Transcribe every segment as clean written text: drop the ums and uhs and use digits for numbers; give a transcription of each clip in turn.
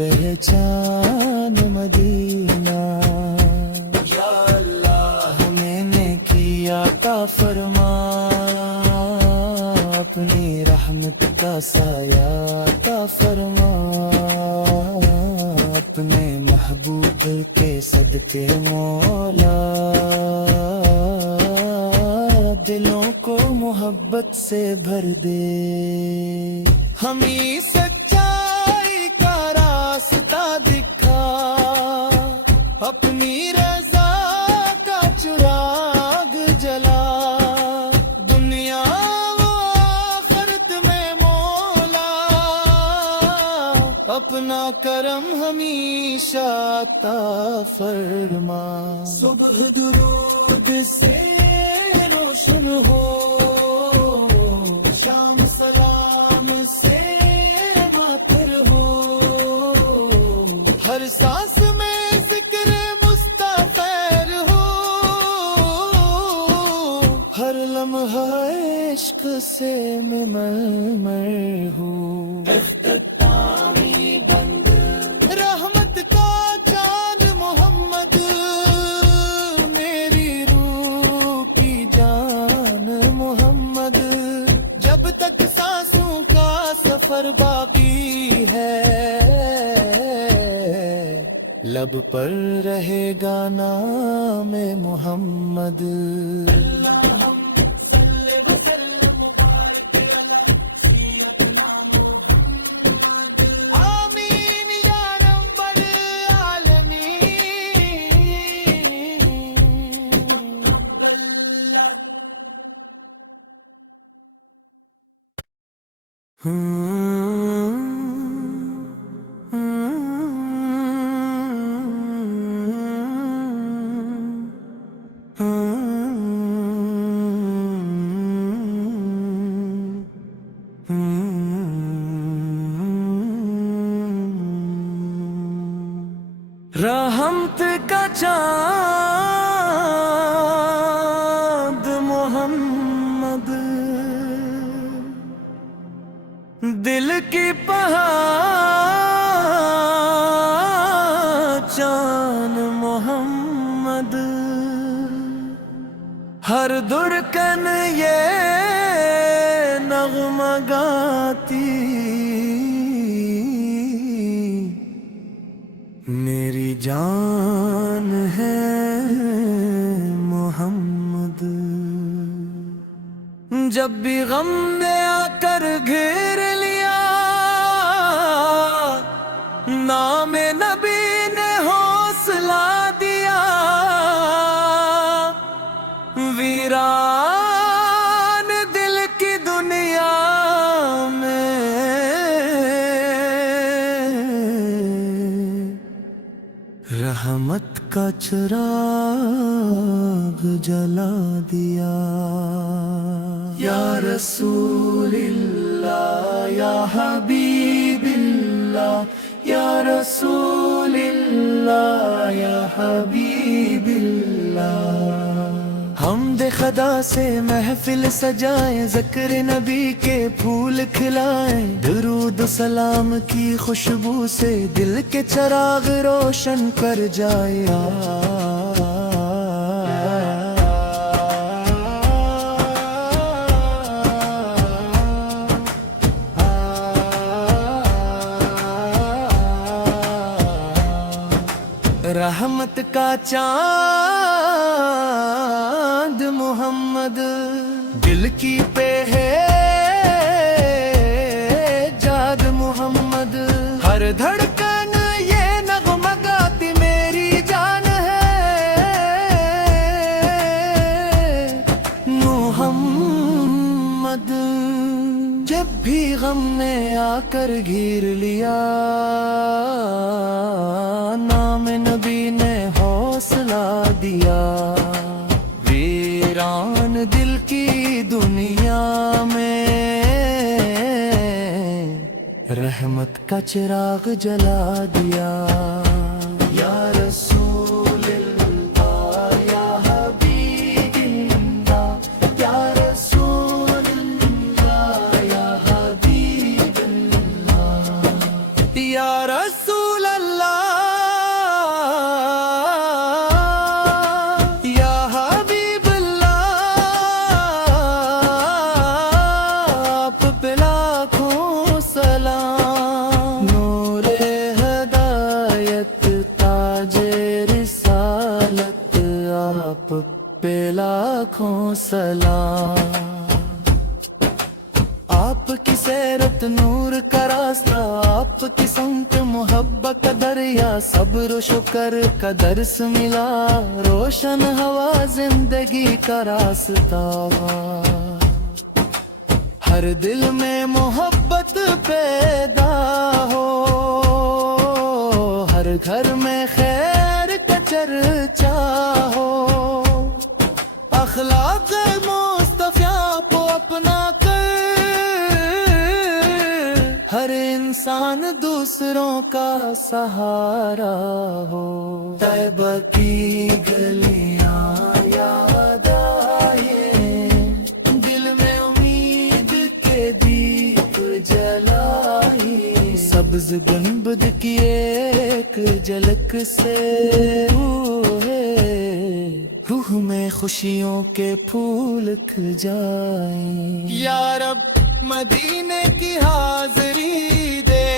پہچان مدینہ، یا اللہ ہمیں نیکی عطا فرما، اپنی رحمت کا سایہ عطا فرما، اپنے محبوب کے صدقے مولا دلوں کو محبت سے بھر دے، ہمیں سچائی کا راستہ دکھا، اپنی رضا کا چراغ جلا، دنیا و آخرت میں مولا اپنا کرم ہمیشہ عطا فرما، صبح درود سے روشن ہو، شام سلام سے ماتر ہو، ہر سانس میں ذکر مستغفر ہو، ہر لمحہ عشق سے میں مرمر ہوں، رحمت کا چاند محمد میری روح کی جان محمد، جب تک سانسوں کا سفر باقی ہے لب پر رہے گا نام محمد، آمین یا رب العالمین۔ رحمت کا چاند محمد، دل کی پہچان محمد، ہر دھڑکن یہ نغمہ گاتی، میری جان ہے محمد، جب بھی غم نے آ کر گھیر لیا، نام نبی نے حوصلہ دیا، ویران دل کی دنیا میں رحمت کا چراغ جلا دیا، یا رسول اللہ یا حبیب اللہ، یا رسول اللہ یا حبیب اللہ، حمد خدا سے محفل سجائیں، ذکر نبی کے پھول کھلائیں، درود و سلام کی خوشبو سے دل کے چراغ روشن کر جائے، رحمت کا چاند محمد، دل کی پہ ہے جاد محمد، ہر دھڑکن یہ نغمہ گاتی میری جان ہے محمد، جب بھی غم نے آ کر گھیر لیا، نام نبی نے حوصلہ دیا، ویران دل کی دنیا میں رحمت کا چراغ جلا دیا، یا رسول اللہ یا حبیب اللہ، یا رسول اللہ یا حبیب اللہ، یا رسول لاکھوں سلام۔ آپ کی سیرت نور کا راستہ، آپ کی سمت محبت کا دریا، صبر و شکر کا درس ملا، روشن ہوا زندگی کا راستہ۔ ہر دل میں محبت پیدا ہو، ہر گھر میں خیر کا چرچا ہو، اخلاق مصطفیٰ کو اپنا کر ہر انسان دوسروں کا سہارا ہو۔ طیبہ کی گلیاں یاد آئے، دل میں امید کے دیپ جلائے، سبز گنبد کی ایک جھلک سے روح میں خوشیوں کے پھول کھل جائیں۔ یا رب مدینے کی حاضری دے،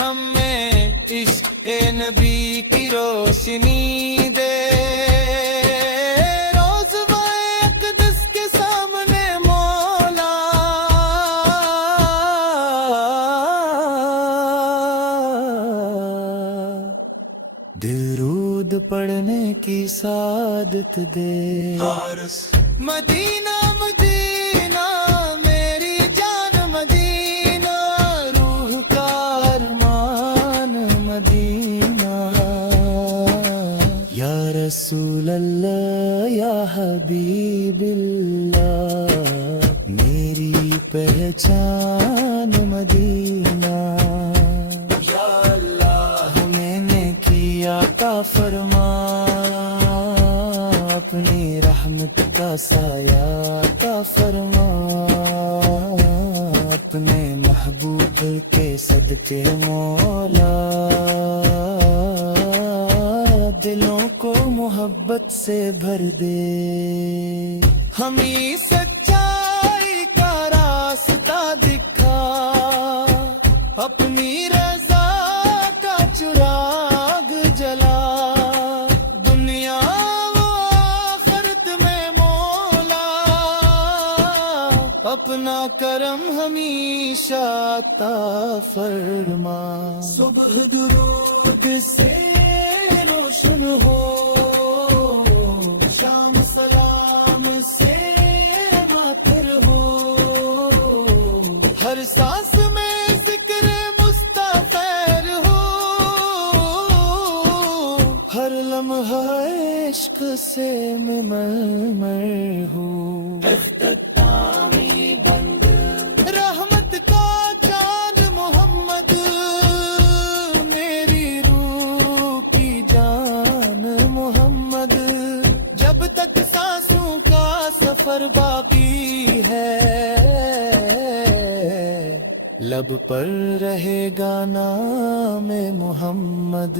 ہمیں عشق نبی کی روشنی دے، روز اقدس کے سامنے مولا درود پڑھنے کی سعادت دے۔ مدینہ مدینہ میری جان، مدینہ روح کا ارمان، مدینہ یا رسول اللہ یا حبیب اللہ، میری پہچان مدینہ۔ یا اللہ میں نے کیا عطا فرما، اپنی رحمت کا سایہ عطا فرما، اپنے محبوب کے صدقے مولا، دلوں کو محبت سے بھر دے، ہمیں سچائی کا راستہ دکھا، اپنی رضا کا چراغ جلا، دنیا و آخرت میں مولا، اپنا کرم ہمیشہ عطا فرما۔ صبح درود سے روشن ہو، شام سلام سے ماتر ہو، ہر سانس میں ذکر مستغفر ہو، ہر لمحہ عشق سے میں مرمر ہوں۔ رحمت کا چاند محمد، میری روح کی جان محمد، جب تک سانسوں کا سفر باقی ہے، لب پر رہے گا نام محمد۔